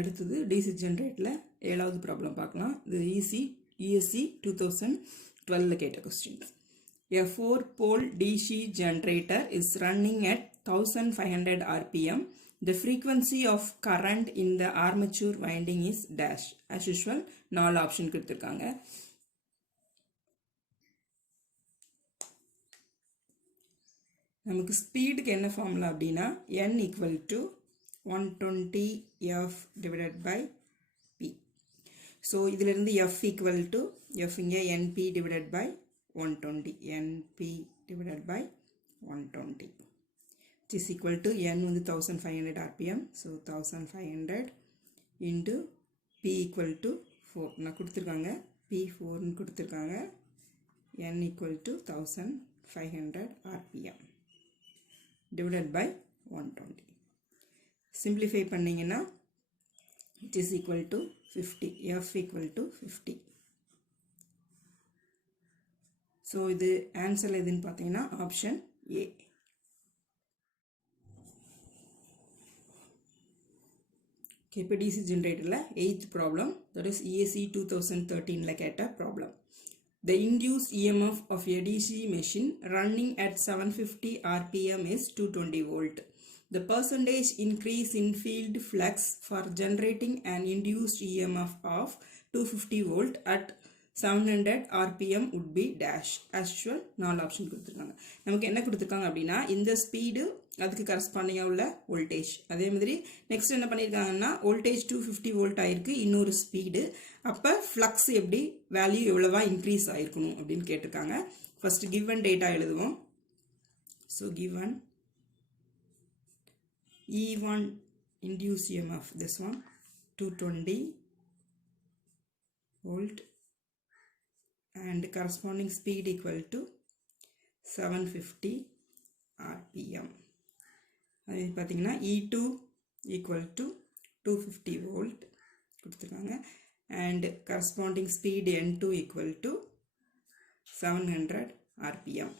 அடுத்தது DC ஜென்ரேட்டில் 7வது problem பார்க்கலாம். இது ESC 2012 கேட்ட questions. A 4-pole DC generator is running at 1500 RPM. The frequency of current in the armature winding is dash. As usual 4 option கொடுத்துருக்காங்க. நமக்கு ஸ்பீடுக்கு என்ன formula அப்படின்னா n equal to 120 f divided by p. So இதிலிருந்து f equal to f இங்கே np divided by 120 np divided by 120 which is equal to n வந்து 1500 rpm. So 1500 into p equal to 4 நான் கொடுத்துருக்காங்க p 4 கொடுத்துருக்காங்க. n equal to 1500 rpm divided by 120. Simplify பண்ணீங்கன்னா it is equal to 50. f equal to 50. So இது answer எதுன்னு பார்த்தீங்கன்னா option A. இப்போ DC ஜென்ரேட்டரில் 8th problem, that is ESC 2013 கேட்ட problem. The induced EMF of a DC machine running at 750 RPM is 220 volt. The percentage increase in field flux for generating an induced EMF of 250 volt at 700 RPM would be dash. As usual 4 option கொடுத்துருக்காங்க. நமக்கு என்ன கொடுத்துருக்காங்க அப்படின்னா இந்த speed அதுக்கு கரஸ்பாண்டிங்காக உள்ள voltage, அதே மாதிரி நெக்ஸ்ட் என்ன பண்ணியிருக்காங்கன்னா வோல்டேஜ் 250 வோல்ட் ஆயிருக்கு, இன்னொரு ஸ்பீடு, அப்போ ஃப்ளக்ஸ் எப்படி வேல்யூ எவ்வளவா இன்க்ரீஸ் ஆயிருக்கணும் அப்படின்னு கேட்டிருக்காங்க. ஃபர்ஸ்ட் கிவன் டேட்டா எழுதுவோம். So given E1 induced EMF, this one 220 volt and corresponding speed equal to 750 RPM. அது பார்த்தீங்கன்னா E2 equal to 250 volt கொடுத்துருக்காங்க and corresponding speed N2 equal to 700 RPM.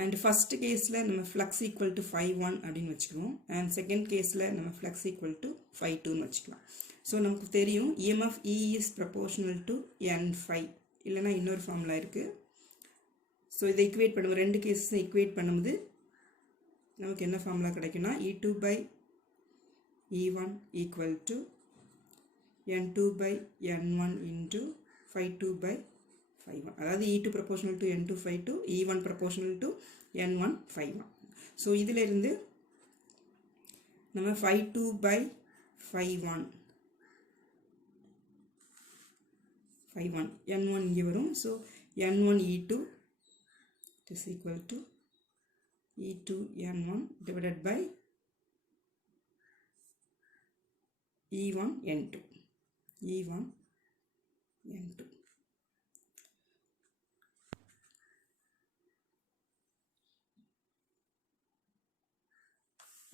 and first caseல நம்ம flux equal to 5.1 அப்படின்னு வச்சுக்குவோம் and second caseல நம்ம flux equal to 5.2 வச்சுக்கலாம். So நமக்கு தெரியும் EMF E is proportional to N5, இல்லைனா இன்னொரு ஃபார்முலா இருக்குது. ஸோ இதை ஈக்குவேட் பண்ணுவோம், ரெண்டு கேஸஸை ஈக்குவேட் பண்ணும்போது நமக்கு என்ன formula கிடைக்குன்னா E2 by E1 equal to N2 by N1 into 5.2 by 5.1. அதாவது E2 proportional to N2 5.2, E1 proportional to N1 5.1. So இதில் இருந்து நம்ம 5.2 by 5.1 N1 இங்கே வரும். So N1 E2 is equal to E2 N1 divided by E1 N2. E1 N2.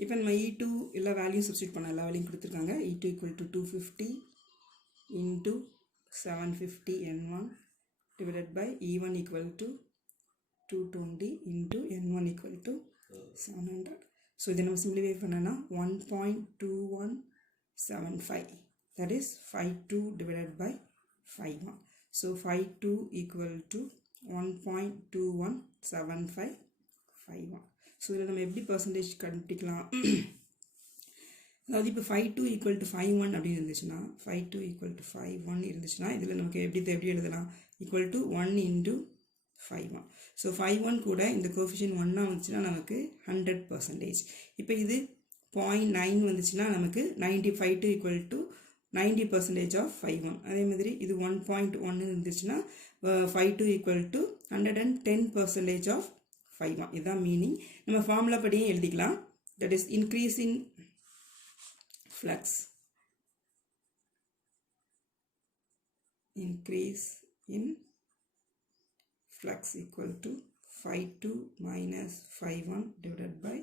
இப்போ நம்ம E2 எல்லா value substitute பண்ண எல்லா வேல்யூம் கொடுத்துருக்காங்க. E2 equal to 250 into 750 N1 divided by E1 equal to 220 into N1 equal to 700. So இதை நம்ம simplify பண்ணனா 1.2175, that is 5.2 divided by 5.1. So 5.2 equal to 1.2175 so இதில் நம்ம எப்படி பர்சன்டேஜ் கண்டுபிடிக்கலாம், அதாவது இப்போ 5.2 equal to 5.1 அப்படின்னு இருந்துச்சுன்னா 5.2 equal to 5.1 இருந்துச்சுன்னா இதில் நமக்கு எப்படி எழுதலாம், equal to 1 into 5.1. ஸோ 5.1 கூட இந்த கோஎஃபிஷியன்ட் 1 வந்துச்சுன்னா நமக்கு 100%. இப்போ இது 0.9 வந்துச்சுன்னா நமக்கு 5.2 equal to 90% of 5.1. அதே மாதிரி இது 1.1 இருந்துச்சுன்னா 5.2 equal to 110% of 5.1. இதுதான் மீனிங். நம்ம ஃபார்முலா படியும் எழுதிக்கலாம். That is increase in flux, increase in flux equal to 5.2 minus 5.1 divided by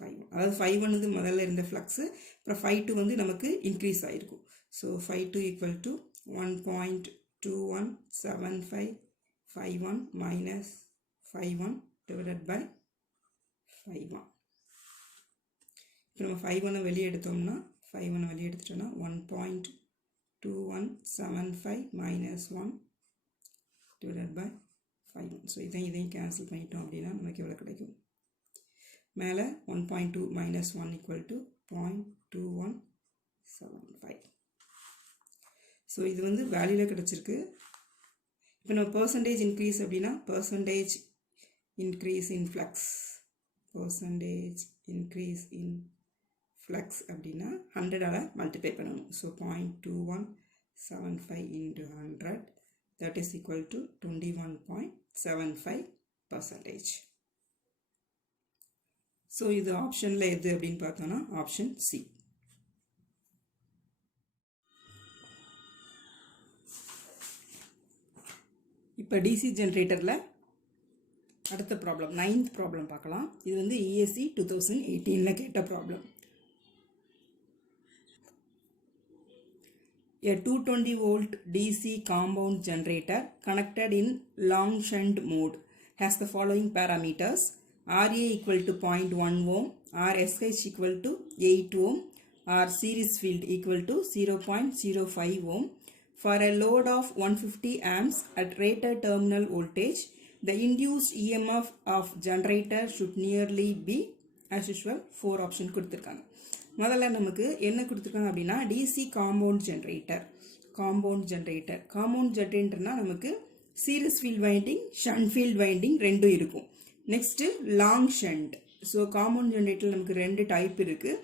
5.1. அதாவது 5.1 வந்து முதல்ல இருந்த ஃப்ளக்ஸு, அப்புறம் 5.2 வந்து நமக்கு இன்க்ரீஸ் ஆகிருக்கும். So 5.2 equal to 1.2175 5.1 minus 5.1 divided by 5.1. இப்போ நம்ம 5 வெளியே எடுத்தோம்னா 5 வெளியே எடுத்துட்டோம்னா 1.2175 minus 1 divided by 5. ஸோ இதையும் கேன்சல் பண்ணிட்டோம் அப்படின்னா நமக்கு எவ்வளோ கிடைக்கும்? மேலே 1.2 minus 1 equal to 0.2175. ஸோ இது வந்து வேல்யூவில் கிடச்சிருக்கு. இப்போ நம்ம percentage increase அப்படின்னா percentage increase in flux, percentage increase in flux அப்படின்னா 100ஆல் மல்டிப்ளை பண்ணணும். So 0.2175 into 100, that is equal to 21.75%. So இது ஆப்ஷனில் எது அப்படின்னு பார்த்தோன்னா ஆப்ஷன் சி. இப்போ டிசி ஜென்ரேட்டரில் அடுத்த ப்ராப்ளம் 9th ப்ராப்ளம் பார்க்கலாம். இது வந்து ESE 2018 கேட்ட problem. A 220 volt DC compound generator connected in long shunt mode has the following parameters: RA equal to 0.1 ohm, RSH equal to 8 ohm, or series field equal to 0.05 ohm. For a load of 150 amps at rated terminal voltage, the induced EMF of generator should nearly be, as usual, 4 option கொடுத்திருக்காங்க. முதல்ல நமக்கு என்ன கொடுத்துருக்காங்க அப்படின்னா DC compound ஜென்ரேட்டர்னா நமக்கு series field winding shunt field winding ரெண்டும் இருக்கும். Next long shunt. So compound generator நமக்கு 2 டைப் இருக்குது,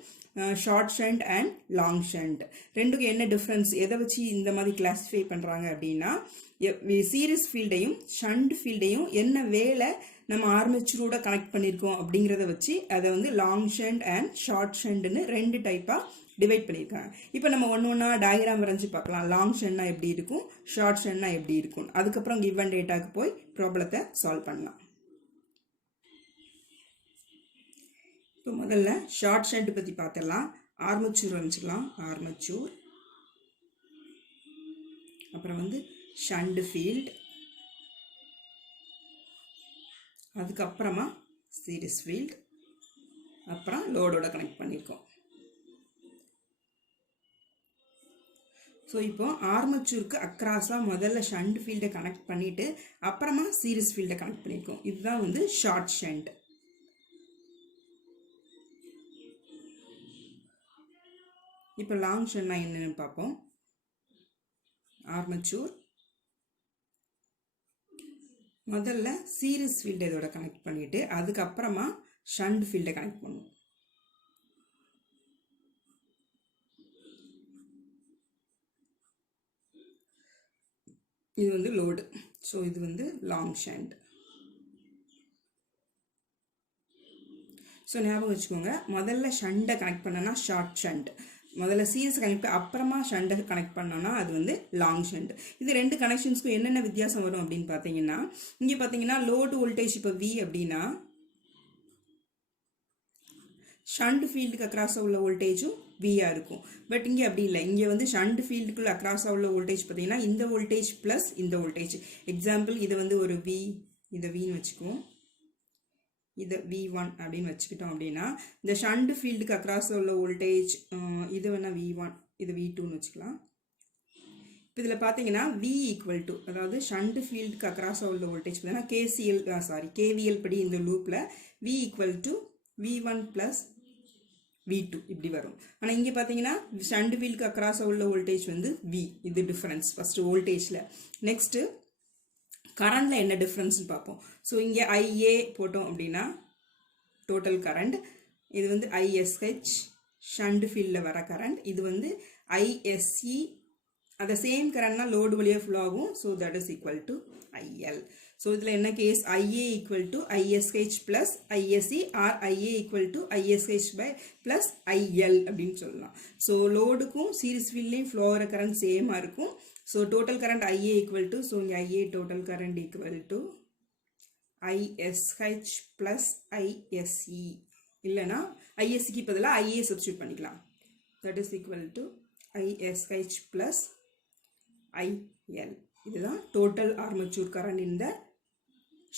short shunt and long shunt. ரெண்டுக்கும் என்ன டிஃப்ரென்ஸ், எதை வச்சு இந்த மாதிரி கிளாஸிஃபை பண்ணுறாங்க அப்படின்னா சீரிஸ் ஃபீல்டையும் ஷண்ட் ஃபீல்டையும் என்ன வேலை நம்ம ஆர்மேச்சரோட கனெக்ட் பண்ணியிருக்கோம் அப்படிங்கிறத வச்சு அதை வந்து லாங் ஷண்ட் அண்ட் ஷார்ட் ஷண்ட்னு 2 டைப்பாக டிவைட் பண்ணியிருக்காங்க. இப்போ நம்ம ஒன்றா டயக்ராம் வரைஞ்சி பார்க்கலாம். லாங் ஷண்ட்னா எப்படி இருக்கும், ஷார்ட் ஷண்ட்னா எப்படி இருக்கும். அதுக்கப்புறம் கிவன் டேட்டாக்கு போய் ப்ராப்ளத்தை சால்வ் பண்ணலாம். இப்போ முதல்ல ஷார்ட் ஷண்ட் பற்றி பார்த்துடலாம். ஆர்மேச்சர் வரைஞ்சிக்கலாம். ஆர்மேச்சர், அப்புறம் வந்து ஷண்ட் ஃபீல்ட், அதுக்கப்புறமா சீரிஸ் ஃபீல்ட், அப்புறம் லோடோட கனெக்ட் பண்ணியிருக்கோம். ஸோ இப்போ ஆர்மேச்சருக்கு அக்ராஸாக முதல்ல ஷண்ட் ஃபீல்டை கனெக்ட் பண்ணிவிட்டு அப்புறமா சீரிஸ் ஃபீல்டை கனெக்ட் பண்ணியிருக்கோம். இதுதான் வந்து ஷார்ட் ஷண்ட். இப்போ லாங் ஷண்ட்னா என்னென்னு பார்ப்போம். ஆர்மேச்சர் முதல்ல சீரிஸ் ஃபீல்டை இதோட கனெக்ட் பண்ணிவிட்டு அதுக்கப்புறமா ஷண்ட் ஃபீல்டை கனெக்ட் பண்ணுவோம். இது வந்து லோடு. ஸோ இது வந்து லாங் ஷண்ட். ஸோ ஞாபகம் வச்சுக்கோங்க, முதல்ல ஷண்டை கனெக்ட் பண்ணோன்னா ஷார்ட் ஷண்ட், முதல்ல சீரிஸ் கனெக்ட் அப்புறமா ஷண்டை கனெக்ட் பண்ணோன்னா அது வந்து லாங் ஷண்ட். இது 2 கனெக்ஷன்ஸ்க்கும் என்னென்ன வித்தியாசம் வரும் அப்படின்னு பார்த்தீங்கன்னா, இங்கே பார்த்தீங்கன்னா லோடு வோல்டேஜ் இப்போ V அப்படின்னா ஷண்ட் ஃபீல்டுக்கு அக்ராஸாக உள்ள வோல்டேஜும் வியாக இருக்கும். பட் இங்கே அப்படி இல்லை. இங்கே வந்து ஷண்ட் ஃபீல்டுக்குள்ள அக்ராஸாக உள்ள வோல்டேஜ் பார்த்தீங்கன்னா இந்த வோல்டேஜ் ப்ளஸ் இந்த வோல்டேஜ். எக்ஸாம்பிள் இதை வந்து ஒரு V, இதை Vன்னு வச்சுக்குவோம், இதை V1 அப்படின்னு வச்சுக்கிட்டோம் அப்படின்னா இந்த ஷண்ட் ஃபீல்டுக்கு அக்ராஸாக உள்ள வோல்டேஜ் இது வேணால் V1, இது V2ன்னு வச்சுக்கலாம். இப்போ இதில் பார்த்தீங்கன்னா V ஈக்குவல் டு, அதாவது ஷண்ட் ஃபீல்டுக்கு அக்ராஸாக உள்ள வோல்டேஜ் பார்த்தீங்கன்னா KVL படி இந்த லூப்பில் V equal to V1 plus V2 இப்படி வரும். ஆனால் இங்கே பார்த்தீங்கன்னா ஷண்ட் ஃபீல்டுக்கு அக்ராஸாக உள்ள வோல்டேஜ் வந்து V. இது டிஃப்ரென்ஸ் ஃபஸ்ட்டு வோல்டேஜில். நெக்ஸ்ட்டு கரண்டில் என்ன டிஃப்ரென்ஸ்னு பார்ப்போம். ஸோ இங்கே IA போட்டோம் அப்படின்னா டோட்டல் கரண்ட், இது வந்து ISH ஷண்ட் ஃபீல்டில் வர கரண்ட், இது வந்து ISE அந்த சேம் கரண்ட்னா லோடு வழியாக ஃப்ளோ ஆகும். So that is equal to IL. So இதில் என்ன case, IA equal to ISH plus ISE or IA equal to ISH by plus IL அப்படின்னு சொல்லலாம். ஸோ லோடுக்கும் சீரிஸ் ஃபீல்ட்லேயும் ஃப்ளோ ஆகிற கரண்ட் சேமாக இருக்கும். So total current IA equal to, so இங்கே IA total current equal to ISH plus ISE, இல்லைனா ISEக்கு பதிலாக IA சப்ஸ்டியூட் பண்ணிக்கலாம். That is equal to ISH plus IL. இதுதான் டோட்டல் ஆர்மேச்சர் கரண்ட் இந்த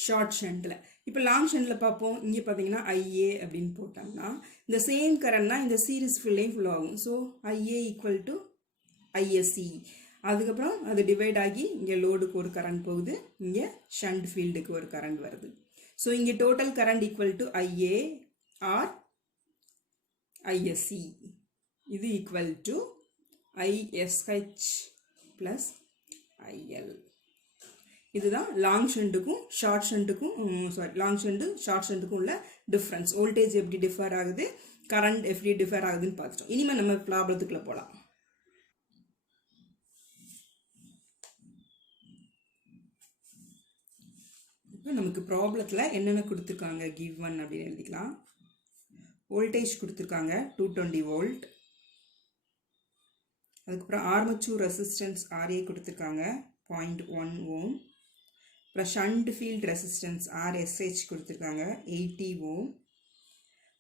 ஷார்ட் ஷண்டில். இப்போ லாங் ஷண்டில் பார்ப்போம். இங்கே பார்த்தீங்கன்னா ஐஏ அப்படின்னு போட்டாங்கன்னா இந்த சேம் கரண்ட்னா இந்த சீரிஸ் ஃபீல்டையும் ஃபுல் ஆகும். So IA equal to ISC. அதுக்கப்புறம் அது டிவைட் ஆகி இங்கே லோடுக்கு ஒரு கரண்ட் போகுது, இங்கே ஷண்ட் ஃபீல்டுக்கு ஒரு கரண்ட் வருது. ஸோ இங்கே total current equal to IA R ISC. இது equal to ISH plus IL. இதுதான் லாங் ஷண்டுக்கும் ஷார்ட் ஷண்டுக்கும் லாங் ஷண்டு ஷார்ட் ஷண்டுக்கும் உள்ள டிஃப்ரென்ஸ். வோல்டேஜ் எப்படி டிஃபர் ஆகுது, கரண்ட் எப்படி டிஃபர் ஆகுதுன்னு பார்த்துட்டோம். இனிமேல் நம்ம ப்ராப்ளத்துக்குள்ள போகலாம். இப்போ நமக்கு ப்ராப்ளத்தில் என்னென்ன கொடுத்துருக்காங்க கிவன் அப்படின்னு எழுதிக்கலாம். வோல்டேஜ் கொடுத்துருக்காங்க 220 வோல்ட். அதுக்கப்புறம் ஆர்மச்சூர் ரெசிஸ்டன்ஸ் ஆர்ஏ கொடுத்துருக்காங்க 0.1 ஓம். அப்புறம் ஷண்ட் ஃபீல்ட் ரெசிஸ்டன்ஸ் ஆர்எஸ்ஹெச் கொடுத்துருக்காங்க 80 ஓம்.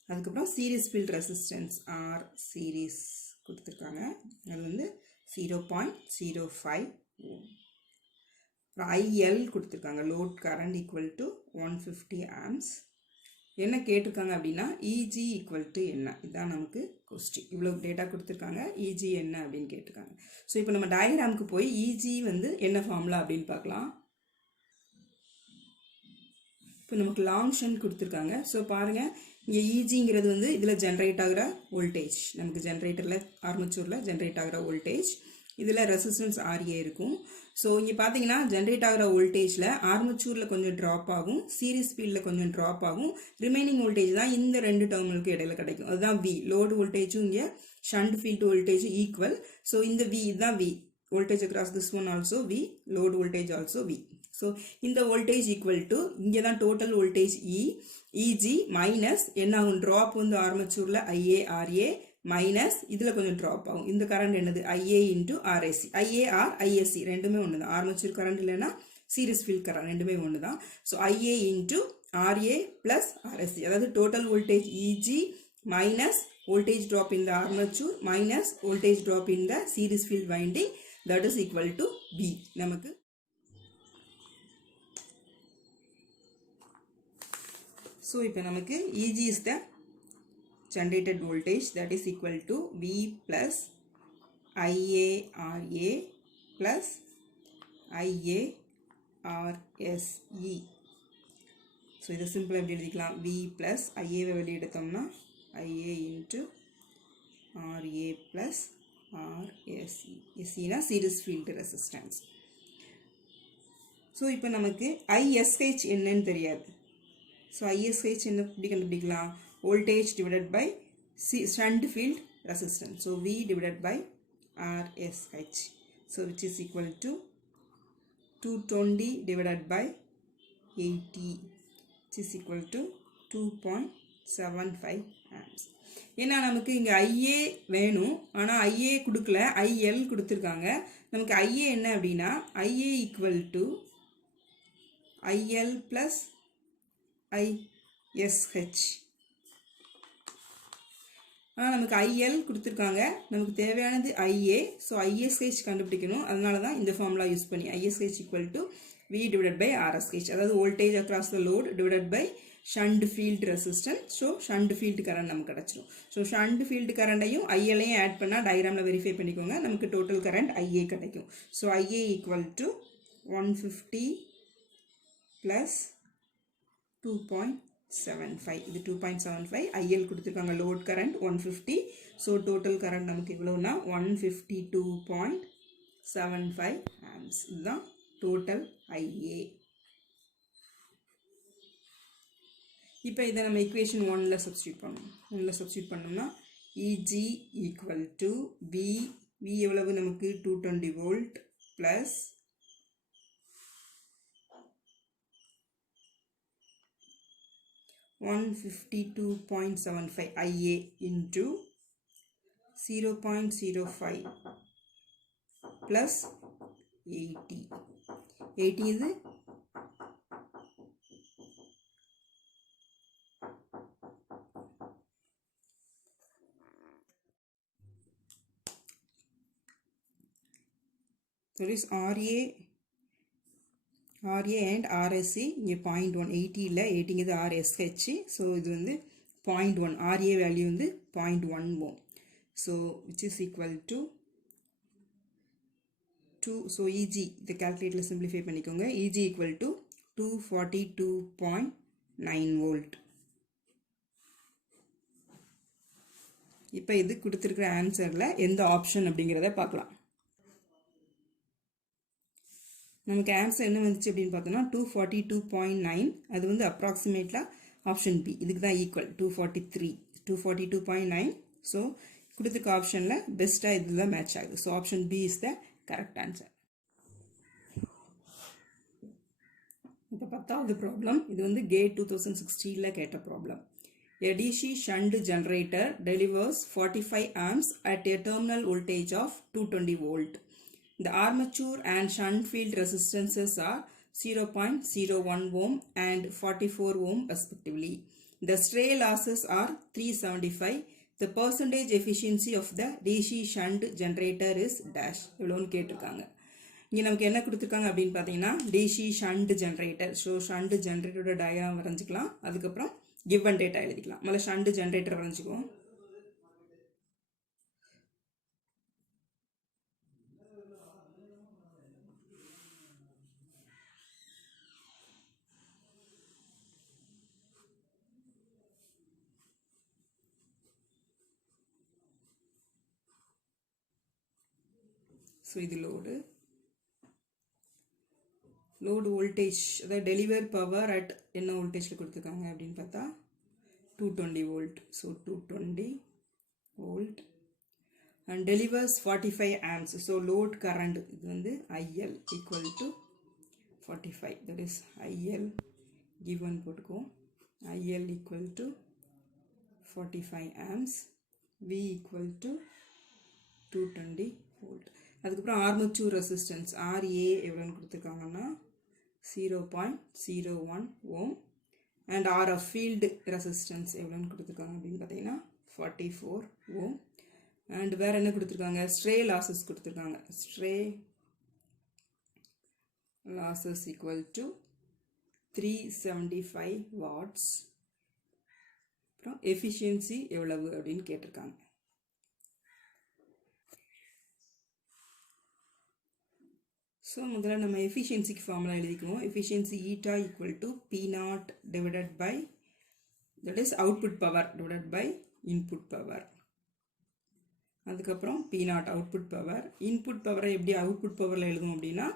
அதுக்கப்புறம் series field resistance R series கொடுத்துருக்காங்க, அது வந்து 0.05 ஓம். அப்புறம் ஐஎல் கொடுத்துருக்காங்க, load current equal to 150 amps. என்ன கேட்டிருக்காங்க அப்படின்னா இஜி ஈக்குவல் டு என்ன, இதுதான் நமக்கு கொஸ்டின். இவ்வளோ டேட்டா கொடுத்துருக்காங்க, இஜி என்ன அப்படின்னு கேட்டிருக்காங்க. ஸோ இப்போ நம்ம டயக்ராமுக்கு போய் இஜி வந்து என்ன ஃபார்முலா அப்படின்னு பார்க்கலாம். இப்போ நமக்கு லாங் ஷண்ட் கொடுத்துருக்காங்க. ஸோ பாருங்கள், இங்கே இஜிங்கிறது வந்து இதில் ஜென்ரேட் ஆகிற வோல்டேஜ், நமக்கு ஜென்ரேட்டரில் ஆர்மச்சூரில் ஜென்ரேட் ஆகிற வோல்டேஜ். இதில் ரெசிஸ்டன்ஸ் ஆர்ஏ இருக்கும். ஸோ இங்கே பார்த்தீங்கன்னா ஜென்ரேட் ஆகிற வோல்டேஜில் ஆர்மச்சூரில் கொஞ்சம் ட்ராப் ஆகும், சீரிஸ் ஃபீல்டில் கொஞ்சம் ட்ராப் ஆகும். ரிமைனிங் வோல்டேஜ் தான் இந்த ரெண்டு டெர்மினலுக்கு இடையில கிடைக்கும். அதுதான் வி. லோடு வோல்டேஜும் இங்கே ஷண்ட் ஃபீல்டு வோல்டேஜும் ஈக்குவல். ஸோ இந்த வி இதுதான் V. Voltage across this one also V, load voltage also V. So இந்த வோல்டேஜ் ஈக்குவல் டு இங்கே தான் டோட்டல் வோல்டேஜ் இஜி மைனஸ் என்ன ஆகும், ட்ராப் வந்து ஆர்மச்சூரில் ஐஏ ஆர்ஏ மைனஸ் இதில் கொஞ்சம் ட்ராப் ஆகும். இந்த கரண்ட் என்னது IA into RSC. IA R ISC ரெண்டுமே ஒன்று தான். ஆர்மச்சூர் கரண்ட் இல்லைன்னா சீரிஸ் ஃபீல்ட் கரண்ட் ரெண்டுமே ஒன்று தான். So IA into RA plus RSC, அதாவது total voltage EG minus voltage drop in the armature minus voltage drop in the series field winding, that is equal to V. நமக்கு so இப்போ நமக்கு EG is the generated voltage, that is equal to V plus IARA plus IARSE. so இது சிம்பிளா எப்படி எழுதிக்கலாம், V plus IA வெளியே எடுத்தோம்னா IA into RA plus RSE. SE na series field resistance. so இப்போ நமக்கு ISH என்னன்னு தெரியாது. so ISH என்ன எப்படி கண்டுபிடிக்கலாம், voltage divided by shunt field resistance. so V divided by RSH, so which is equal to 220 divided by 80, which is equal to 2.75 amps. ஏன்னா நமக்கு இங்கே ஐஏ வேணும், ஆனால் ஐஏ கொடுக்கல, ஐஎல் கொடுத்துருக்காங்க. நமக்கு ஐஏ என்ன அப்படின்னா IA equal to IL plus ISH. ஆனால் நமக்கு ஐஎல் கொடுத்துருக்காங்க, நமக்கு தேவையானது ஐஏ. ஸோ ஐஎஸ்ஹெச் கண்டுபிடிக்கணும், அதனால தான் இந்த ஃபார்முலா யூஸ் பண்ணி ISH equal to V divide by RSH, அதாவது voltage across the load divide by shunt field resistance. So shunt field current நமக்கு கிடச்சிடும். ஸோ ஷண்ட் ஃபீல்டு கரண்டையும் ஐஎல்லையும் ஆட் பண்ணால் டயக்ராமில் வெரிஃபை பண்ணிக்கோங்க, நமக்கு டோட்டல் கரண்ட் ஐஏ கிடைக்கும். So IA equal to 150 plus 2.75, இது 2.75. ஐஎல் கொடுத்துருக்காங்க, load current 150. So total current நமக்கு இவ்வளோனா 152.75 ஆம்ஸ். இதுதான் டோட்டல் ஐஏ. இப்போ இதை நம்ம ஈக்குவேஷன் 1ல் சப்ஸ்டியூட் பண்ணணும். 1ல் சப்ஸ்டியூட் பண்ணோம்னா இஜி ஈக்குவல் டு வி. வி எவ்வளவு நமக்கு 220 volt plus 152.75 IA into 0.05 plus 80. 80 இது that is RA RA and RSC இங்கே 0.1 80 இல்லை 80ங்கிறது RSH ஸோ இது வந்து 0.1 RA வேல்யூ வந்து 0.1 ohm so which is equal to 2 so EG இதை கால்குலேட்டரில் சிம்பிளிஃபை பண்ணிக்கோங்க EG equal to 242.9 volt இப்போ இது கொடுத்துருக்கிற ஆன்சரில் எந்த ஆப்ஷன் அப்படிங்கிறத பார்க்கலாம் நமக்கு ஆன்சர் என்ன வந்துச்சு அப்படின்னு பார்த்தோம்னா 242.9 அது வந்து அப்ராக்சிமேட்டாக ஆப்ஷன் பி இதுக்கு தான் ஈக்குவல் 242.9 ஸோ கொடுத்துருக்க ஆப்ஷனில் பெஸ்ட்டாக இதுதான் மேட்ச் ஆகுது so option B is the correct answer இப்போ 10வது ப்ராப்ளம் இது வந்து கேட் 2016 கேட்ட problem A DC shunt generator delivers 45 amps at a terminal voltage of 220 volt. The armature and shunt field resistances are 0.01 ohm and 44 ohm respectively. The stray losses are 375. The percentage efficiency of the DC shunt generator is dash. இவ்வளோன்னு கேட்டிருக்காங்க இங்கே நமக்கு என்ன கொடுத்துருக்காங்க அப்படின்னு பார்த்தீங்கன்னா DC shunt generator so shunt generator diagram வரைஞ்சிக்கலாம் அதுக்கப்புறம் given data எழுதிக்கலாம் முதல்ல shunt generator வரைஞ்சிக்குவோம் ஸோ இது லோடு வோல்டேஜ் அதாவது டெலிவர் பவர் அட் என்ன வோல்டேஜில் கொடுத்துருக்காங்க அப்படின்னு பார்த்தா 220 volt so 220 volt and delivers 45 amps so load current இது வந்து IL equal to 45 that is IL given போட்டுக்குவோம் IL equal to 45 amps V equal to 220 volt அதுக்கப்புறம் ஆர்மச்சூர் ரெசிஸ்டன்ஸ் RA எவ்வளோன்னு கொடுத்துருக்காங்கன்னா 0.01 ohm and RF field resistance எவ்வளோன்னு கொடுத்துருக்காங்க அப்படின்னு பார்த்தீங்கன்னா 44 ohm and வேறு என்ன கொடுத்துருக்காங்க stray losses கொடுத்துருக்காங்க stray losses equal to 375 watts அப்புறம் efficiency எவ்வளவு அப்படின்னு கேட்டிருக்காங்க ஸோ முதல்ல நம்ம எஃபிஷியன்சிக்கு ஃபார்முலா எழுதிக்குவோம் efficiency eta equal to P0 divided by that is output power divided by input power அதுக்கப்புறம் P0 அவுட்புட் பவர் இன்புட் பவரை எப்படி அவுட்புட் பவரில் எழுதுவோம் அப்படின்னா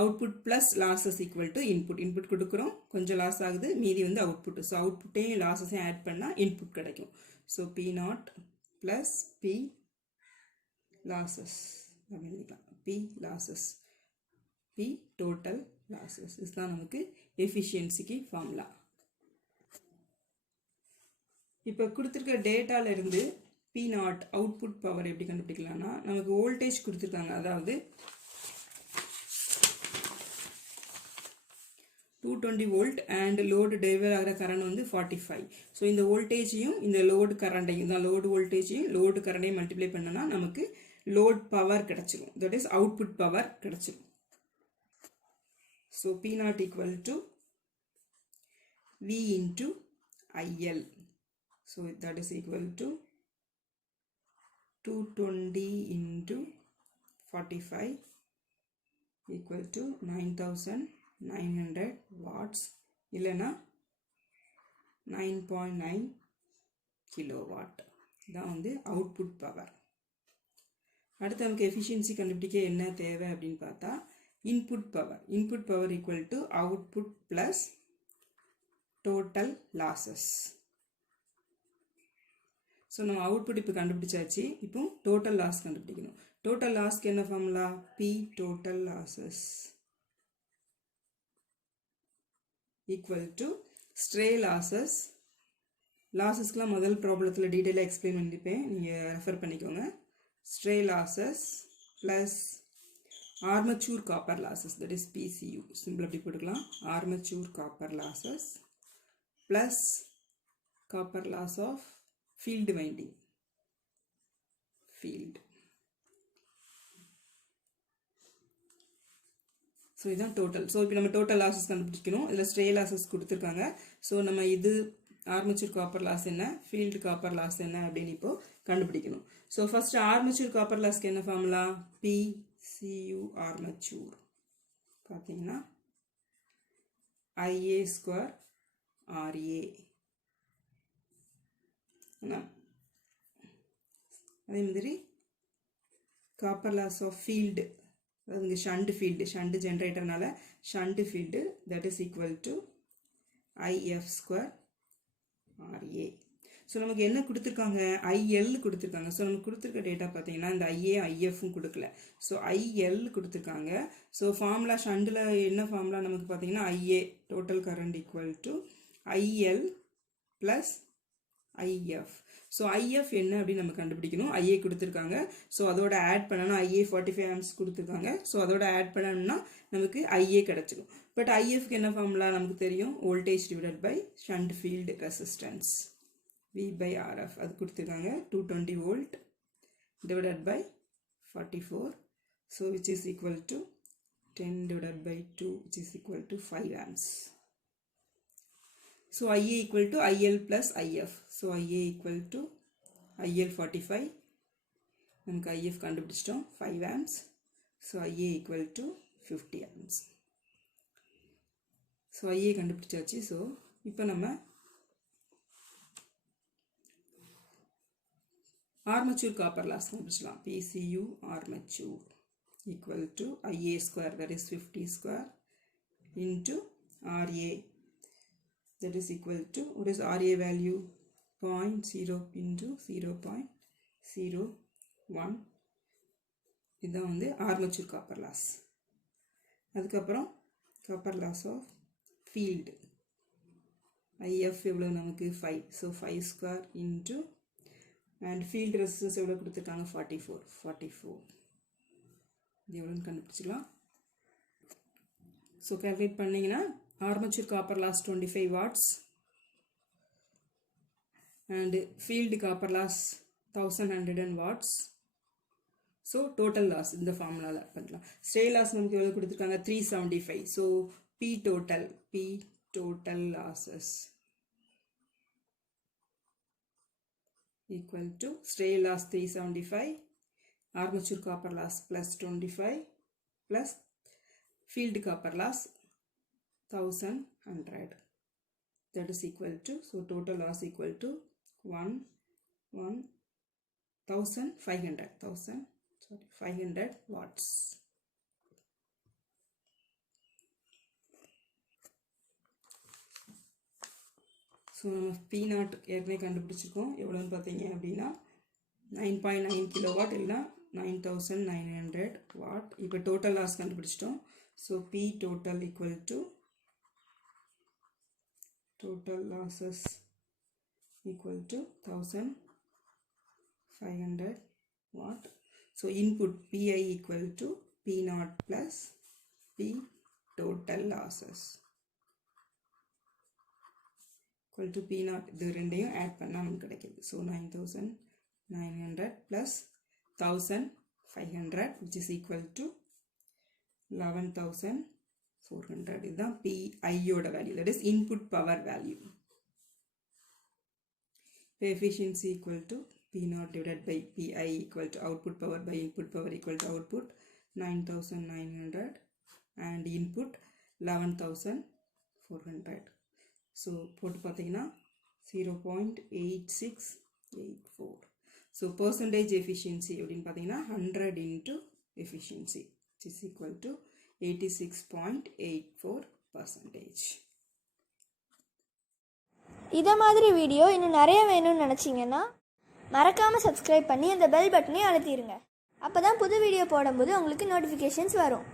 output plus losses equal to input கொடுக்குறோம் கொஞ்சம் லாஸ் ஆகுது மீதி வந்து அவுட்புட் ஸோ அவுட்புட்டையும் லாஸஸையும் ஆட் பண்ணால் இன்புட் கிடைக்கும் so P0 plus P losses அப்படின்னு எழுதிக்கலாம் P losses P total losses இதுதான் நமக்கு எஃபிஷியன்சிக்கு ஃபார்முலா இப்போ கொடுத்துருக்க டேட்டால இருந்து P0 அவுட்புட் பவர் எப்படி கண்டுபிடிக்கலாம்னா நமக்கு வோல்டேஜ் கொடுத்துருக்காங்க அதாவது 220 volt and லோடு டெலிவர் ஆகிற கரண்ட் வந்து 45 ஸோ இந்த வோல்டேஜையும் இந்த லோடு கரண்டையும் தான் லோடு வோல்டேஜையும் லோடு கரண்டையும் மல்டிப்ளை பண்ணோன்னா நமக்கு லோட் பவர் கிடச்சிரும் தட் இஸ் அவுட்புட் பவர் கிடச்சிரும் So P0 equal to V into IL. So that is equal to 220 into 45 equal to 9900 watts. இல்லைனா 9.9 kilowatt. தான் வந்து output power. அடுத்து நமக்கு efficiency கண்டுபிடிக்க என்ன தேவை அப்படின்னு பார்த்தா input power equal to output plus total losses so நம்ம output இப்போ கண்டுபிடிச்சாச்சு இப்போ total loss கண்டுபிடிக்கணும் total lossக்கு என்ன formula P total losses equal to stray lossesக்குலாம் முதல் ப்ராப்ளத்தில் டீட்டெயிலாக எக்ஸ்பிளைன் பண்ணியிருப்பேன் நீங்கள் ரெஃபர் பண்ணிக்கோங்க stray losses plus armature copper losses that is PCU simple அப்படி போட்டுக்கலாம் armature copper losses plus copper loss of field winding field so இதுதான் டோட்டல். ஸோ இப்போ நம்ம டோட்டல் லாஸஸ் கண்டுபிடிக்கணும். இதில் ஸ்ட்ரே லாஸஸ் கொடுத்துருக்காங்க. ஸோ நம்ம இது ஆர்மேச்சர் காப்பர் லாஸ் என்ன, ஃபீல்டு காப்பர் லாஸ் என்ன அப்படின்னு இப்போ கண்டுபிடிக்கணும். ஸோ ஃபர்ஸ்ட் ஆர்மேச்சர் காப்பர் லாஸ்க்கு என்ன ஃபார்முலா, PCU ஆர்மேச்சூர் பார்த்தீங்கன்னா IA ஸ்கொயர் RA. அதே மாதிரி காப்பர் லாஸ் ஆஃப் ஃபீல்டு, அதாவது இங்கே ஷண்ட் ஜென்ரேட்டர்னால shunt field, that is equal to IF square RA. So நமக்கு என்ன கொடுத்துருக்காங்க, IL கொடுத்துருக்காங்க. ஸோ நமக்கு கொடுத்துருக்க டேட்டா பார்த்தீங்கன்னா இந்த IA IFும் கொடுக்கல. ஸோ IL கொடுத்துருக்காங்க. ஸோ ஃபார்முலா ஷண்டில் என்ன ஃபார்முலா நமக்கு பார்த்தீங்கன்னா IA total current equal to IL plus IF. So IF என்ன அப்படின்னு நம்ம கண்டுபிடிக்கணும். IA கொடுத்துருக்காங்க. ஸோ அதோட ஆட் பண்ணணும். IA 45 amps கொடுத்துருக்காங்க. ஸோ அதோட ஆட் பண்ணணும்னா நமக்கு IA கிடச்சிடும். பட் IFக்கு என்ன ஃபார்முலா நமக்கு தெரியும், voltage divided by shunt field resistance V by RF. அது கொடுத்துருக்காங்க 220 volt divided by 44. So which is equal to 10 divided by 2 which is equal to 5 amps. So IA equal to IL plus IF. So IA equal to IL 45. நமக்கு IF கண்டுபிடிச்சிட்டோம் 5 amps. So IA equal to 50 amps. So IA கண்டுபிடிச்சாச்சு. So இப்போ நம்ம armature copper loss கண்டுபிடிச்சலாம். PCU armature equal to IA square, that is 50 square into RA, that is equal to, what is RA value, 0.0 into 0.01. இதுதான் வந்து armature copper loss. அதுக்கப்புறம் copper loss of field, IF எவ்வளோ நமக்கு 5. so 5 square into and field resistance எவ்வளோ கொடுத்துருக்காங்க 44. இது எவ்வளோன்னு கண்டுபிடிச்சிக்கலாம். ஸோ கால்குலேட் பண்ணிங்கன்னா armature copper loss 25 watts and field copper loss 1100 watts. So total loss இந்த ஃபார்முலாவில் பண்ணலாம். ஸ்ட்ரே லாஸ் நமக்கு எவ்வளோ கொடுத்துருக்காங்க 375. So P total losses equal to stray loss 375, armature copper loss plus 25 plus field copper loss 1100, that is equal to, so total loss equal to 500 watts. So நம்ம P0 ஏற்கனவே கண்டுபிடிச்சிருக்கோம். எவ்வளோன்னு பார்த்தீங்க அப்படின்னா 9.9 kilowatt இல்லைனா 9900 watt. இப்போ டோட்டல் லாஸ் கண்டுபிடிச்சிட்டோம். So P total equal to total losses equal to 1500 watt. So input PI equal to P0 plus P total losses equal to P0. இது ரெண்டையும் ஆட் பண்ணால் நமக்கு கிடைக்கிது. So 9900 plus 1500 which is equal to 11400. இதுதான் PI யோட value, that is input power value. Efficiency equal to P0 divided by PI equal to output power by input power equal to output 9900 and input 11400. So போட்டு பார்த்தீங்கன்னா 0.8684. So percentage efficiency அப்படின்னு பார்த்தீங்கன்னா 100 into efficiency which is equal to 86.84%. இதை மாதிரி video இன்னும் நிறைய வேணும்னு நினச்சிங்கன்னா மறக்காமல் சப்ஸ்கிரைப் பண்ணி அந்த பெல் பட்டனையும் அழுத்திடுங்க. அப்போ தான் புது வீடியோ போடும்போது உங்களுக்கு நோட்டிஃபிகேஷன்ஸ் வரும்.